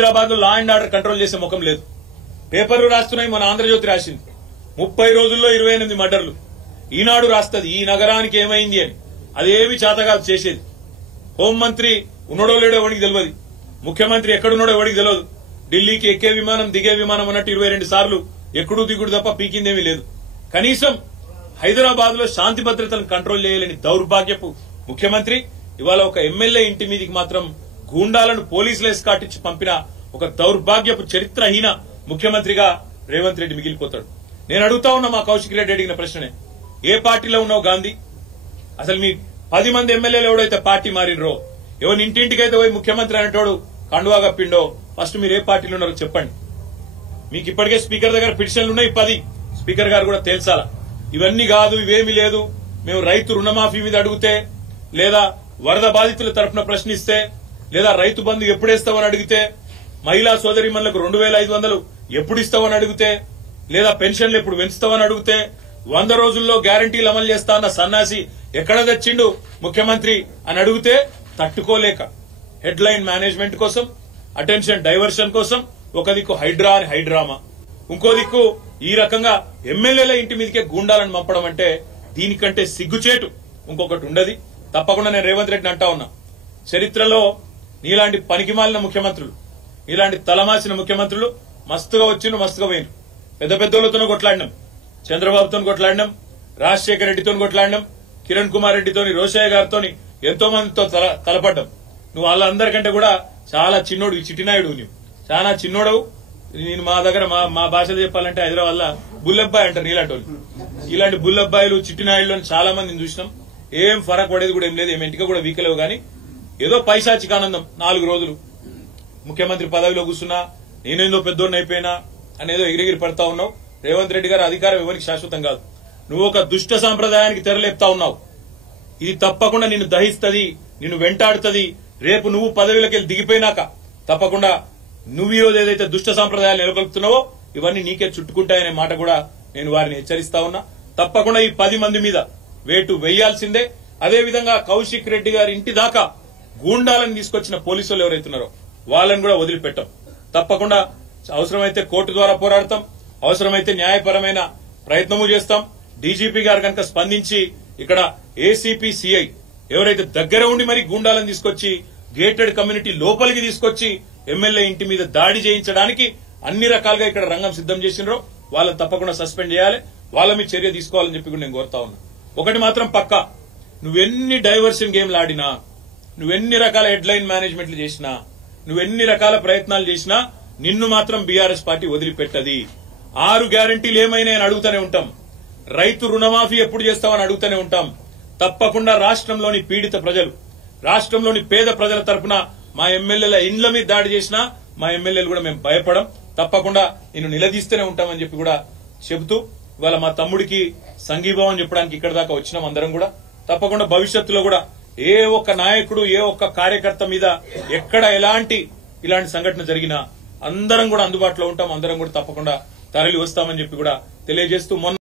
హైదరాబాద్ లో law and order control చేసే ముఖం లేదు. పేపర్లు రాస్తున్నాయి. మన ఆంధ్రజ్యోతి రాసింది 30 రోజుల్లో 28 మర్డర్లు. ఈనాడు రాస్తుంది ఈ నగరానికి ఏమైంది అని. అదేమి చేతగాదు చేసేది. హోంమంత్రి ఉన్నడో లేడో ఎవరికి తెలియదు. ముఖ్యమంత్రి ఎక్కడున్నాడో ఎవరికి తెలియదు. ఢిల్లీకి ఎక్కే విమానం దిగే విమానం అన్నట్టు 22 సార్లు ఎక్కడూ దిగుడు తప్ప పీకిందేమీ లేదు. కనీసం హైదరాబాద్ లో శాంతి భద్రతలను కంట్రోల్ చేయలేని దౌర్భాగ్యపు ముఖ్యమంత్రి ఇవాళ ఒక ఎమ్మెల్యే ఇంటి మీదికి మాత్రం గూండాలను పోలీసులు ఎస్కాట్ ఇచ్చి పంపిన ఒక దౌర్భాగ్యపు చరిత్రహీన ముఖ్యమంత్రిగా రేవంత్ రెడ్డి మిగిలిపోతాడు. నేను అడుగుతా ఉన్నా మా కౌశిక్ రెడ్డి అడిగిన ప్రశ్ననే, ఏ పార్టీలో ఉన్నావు గాంధీ? అసలు మీ 10 మంది ఎమ్మెల్యేలు ఎవడైతే పార్టీ మారినరో, ఎవరి ఇంటింటికైతే పోయి ముఖ్యమంత్రి అనేటోడు కండువా కప్పిండో, ఫస్ట్ మీరు ఏ పార్టీలో ఉన్నారో చెప్పండి. మీకు ఇప్పటికే స్పీకర్ దగ్గర పిటిషన్లు ఉన్నాయి 10. స్పీకర్ గారు కూడా తేల్చాలా. ఇవన్నీ కాదు, ఇవేమీ లేదు, మేము రైతు రుణమాఫీ మీద అడిగితే, లేదా వరద బాధితుల తరఫున ప్రశ్నిస్తే, లేదా రైతు బంధు ఎప్పుడేస్తామని అడిగితే, మహిళా సోదరిమణులకు 2500 ఎప్పుడు ఇస్తామని అడిగితే, లేదా పెన్షన్లు ఎప్పుడు పెంచుతామని అడిగితే, 100 రోజుల్లో గ్యారంటీలు అమలు చేస్తా అన్న సన్నాసి ఎక్కడ తెచ్చిండు ముఖ్యమంత్రి అని అడిగితే తట్టుకోలేక హెడ్ లైన్ మేనేజ్మెంట్ కోసం, అటెన్షన్ డైవర్షన్ కోసం ఒక దిక్కు హైడ్రా అని హైడ్రామా, ఇంకో దిక్కు ఈ రకంగా ఎమ్మెల్యేల ఇంటి మీదకే గూండాలను పంపడం అంటే దీనికంటే సిగ్గుచేటు ఇంకొకటి ఉండదు. తప్పకుండా నేను రేవంత్ రెడ్డిని అంటా ఉన్నా, చరిత్రలో నీలాంటి పనికిమాలిన ముఖ్యమంత్రులు, ఇలాంటి తలమాసిన ముఖ్యమంత్రులు మస్తుగా వచ్చిండు, మస్తుగా పోయిను. పెద్ద పెద్దోళ్లతో కొట్లాడినాం, చంద్రబాబుతో కొట్లాడినాం, రాజశేఖర రెడ్డితో కొట్లాడినాం, కిరణ్ కుమార్ రెడ్డితోని, రోషయ్య గారితో ఎంతో మందితో తలపడ్డాం. నువ్వు వాళ్ళందరికంటే కూడా చాలా చిన్నోడు, చిట్టినాయుడు, నువ్వు చాలా చిన్నోడవు. నేను మా దగ్గర మా భాషలో చెప్పాలంటే హైదరాబాద్ లో బుల్లబ్బాయి అంటారు నీలాంటి వాళ్ళు. ఇలాంటి బుల్లబ్బాయిలు చిట్టినాయుడు చాలా మందిని చూసినాం. ఏం ఫరక్ పడేది కూడా ఏం లేదు, ఏం ఇంటికి కూడా వీకలేవు. గానీ ఏదో పైశాచిక ఆనందం. 4 రోజులు ముఖ్యమంత్రి పదవిలో కూర్చున్నా, నేనేందో పెద్దోడిని అయిపోయినా అనేదో ఎగిరెగిరి పడతా ఉన్నావు. రేవంత్ రెడ్డి గారు అధికారం ఎవరికి శాశ్వతం కాదు. నువ్వు ఒక దుష్ట సాంప్రదాయానికి తెరలేపుతా ఉన్నావు. ఇది తప్పకుండా నిన్ను దహిస్తుంది, నిన్ను వెంటాడుతుంది. రేపు నువ్వు పదవిలోకి దిగిపోయినాక తప్పకుండా నువ్వు ఈరోజు ఏదైతే దుష్ట సాంప్రదాయాలు నెలకొల్పుతున్నావో ఇవన్నీ నీకే చుట్టుకుంటాయనే మాట కూడా నేను వారిని హెచ్చరిస్తా ఉన్నా. తప్పకుండా ఈ 10 మంది మీద వేటు వేయాల్సిందే. అదేవిధంగా కౌశిక్ రెడ్డి గారి ఇంటి దాకా గూండాలను తీసుకొచ్చిన పోలీసులు ఎవరైతున్నారో వాళ్ళని కూడా వదిలిపెట్టాం. తప్పకుండా అవసరమైతే కోర్టు ద్వారా పోరాడతాం, అవసరమైతే న్యాయపరమైన ప్రయత్నము చేస్తాం. డీజీపీ గారు కనుక స్పందించి ఇక్కడ ఏసీపీ సిఐ ఎవరైతే దగ్గర ఉండి మరి గూండాలను తీసుకొచ్చి గేటెడ్ కమ్యూనిటీ లోపలికి తీసుకొచ్చి ఎమ్మెల్యే ఇంటి మీద దాడి చేయించడానికి అన్ని రకాలుగా ఇక్కడ రంగం సిద్దం చేసినారో వాళ్ళని తప్పకుండా సస్పెండ్ చేయాలి, వాళ్ళ మీద చర్య తీసుకోవాలని చెప్పి కూడా నేను కోరుతా ఉన్నా. ఒకటి మాత్రం పక్కా, నువ్వెన్ని డైవర్షన్ గేమ్లు ఆడినా, నువ్వెన్ని రకాల హెడ్ లైన్ మేనేజ్మెంట్లు చేసినా, నువ్వెన్ని రకాల ప్రయత్నాలు చేసినా నిన్ను మాత్రం బీఆర్ఎస్ పార్టీ వదిలిపెట్టది. 6 గ్యారంటీలు ఏమైనా అని అడుగుతూనే ఉంటాం. రైతు రుణమాఫీ ఎప్పుడు చేస్తామని అడుగుతూనే ఉంటాం. తప్పకుండా రాష్ట్రంలోని పీడిత ప్రజలు, రాష్ట్రంలోని పేద ప్రజల తరఫున మా ఎమ్మెల్యేల ఇండ్ల మీద దాడి చేసినా మా ఎమ్మెల్యేలు కూడా మేము భయపడం. తప్పకుండా నిన్ను నిలదీస్తూనే ఉంటామని చెప్పి కూడా చెబుతూ ఇవాళ మా తమ్ముడికి సంఘీభావం చెప్పడానికి ఇక్కడ దాకా వచ్చినాం అందరం కూడా. తప్పకుండా భవిష్యత్తులో కూడా ఏ ఒక్క నాయకుడు, ఏ ఒక్క కార్యకర్త మీద ఎక్కడ ఇలాంటి సంఘటన జరిగినా అందరం కూడా అందుబాటులో ఉంటాం, అందరం కూడా తప్పకుండా తరలి వస్తామని చెప్పి కూడా తెలియజేస్తూ